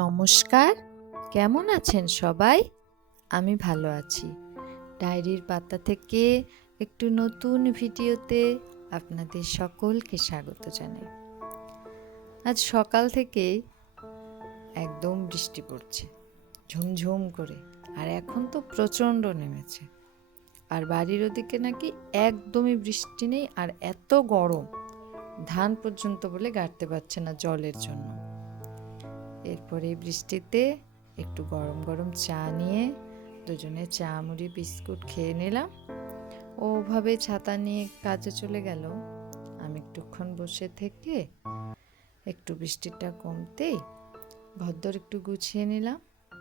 নমস্কার, কেমন আছেন সবাই? আমি ভালো আছি। ডায়েরির পাতা থেকে একটু নতুন ভিডিওতে আপনাদের সকলকে স্বাগত জানাই। আজ সকাল থেকেই একদম বৃষ্টি পড়ছে, ঝুমঝুম করে, আর এখন তো প্রচণ্ড নেমেছে। আর বাড়ির ওদিকে নাকি একদমই বৃষ্টি নেই, আর এত গরম, ধান পর্যন্ত বলে গাড়তে পারছে না জলের জন্য। এরপরে বৃষ্টিতে একটু গরম গরম চা নিয়ে দুজনে চা মুড়ি বিস্কুট খেয়ে নিলাম। ওভাবে ছাতা নিয়ে কাজে চলে গেল। আমি একটুক্ষণ বসে থেকে একটু বৃষ্টিটা কমতেই ঘরদোর একটু গুছিয়ে নিলাম,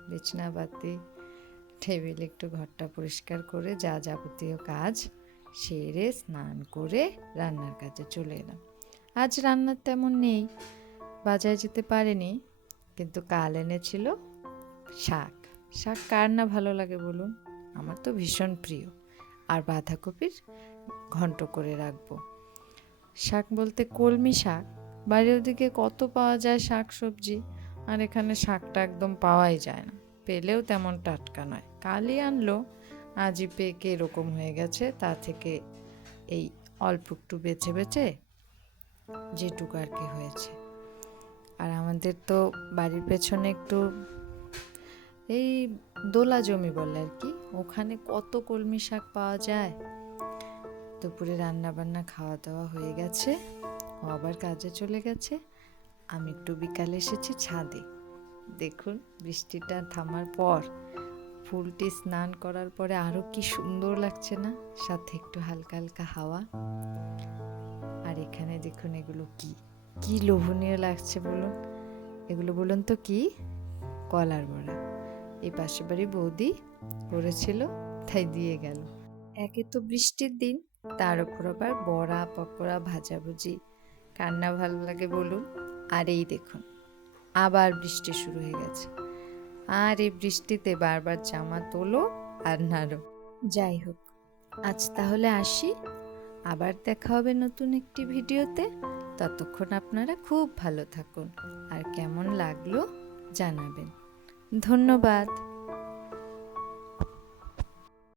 বিছনা পাতি টেবিল একটু ঘরটা পরিষ্কার করে যা যাবতীয় কাজ সেরে স্নান করে রান্নার কাজে চলে এলাম। আজ রান্নার তেমন নেই, বাজারে যেতে পারেনি, কিন্তু কাল এনেছিল শাক। শাক কার না ভালো লাগে বলুন? আমার তো ভীষণ প্রিয়। আর বাঁধাকপির ঘন্ট করে রাখবো। শাক বলতে কলমি শাক। বাড়ির ওদিকে কত পাওয়া যায় শাক সবজি, আর এখানে শাকটা একদম পাওয়াই যায় না, পেলেও তেমন টাটকা নয়। কালই আনলো, আজই পেকে এরকম হয়ে গেছে। তা থেকে এই অল্প একটু বেছে বেছে যেটুকু আর কি হয়েছে। আর আমাদের তো বাড়ির পেছনে একটু এই দোলা জমি বলে আর কি, ওখানে কত কলমি শাক পাওয়া যায়। দুপুরে রান্না বান্না খাওয়া দাওয়া হয়ে গেছে, ও আবার কাজে চলে গেছে। আমি একটু বিকালে এসেছি ছাদে। দেখুন বৃষ্টিটা থামার পর ফুলটি স্নান করার পরে আরো কি সুন্দর লাগছে না, সাথে একটু হালকা হালকা হাওয়া। আর এখানে দেখুন এগুলো কি কি লোভনীয় লাগছে বলুন? এগুলো বলুন তো কি? কলার বড়া। এই পাশের বাড়ি বৌদি করেছিল, তাই দিয়ে গেল। একে তো বৃষ্টির দিন, তার উপর আবার বড়া পকোড়া ভাজাভুজি, কার না ভালো লাগে বলুন? আর এই দেখুন আবার বৃষ্টি শুরু হয়ে গেছে, আর এই বৃষ্টিতে বারবার জামা তোলো আর নাড়ো। যাই হোক, আজ তাহলে আসি, আবার দেখা হবে নতুন একটি ভিডিওতে। ততক্ষণ আপনারা খুব ভালো থাকুন, আর কেমন লাগলো জানাবেন। ধন্যবাদ।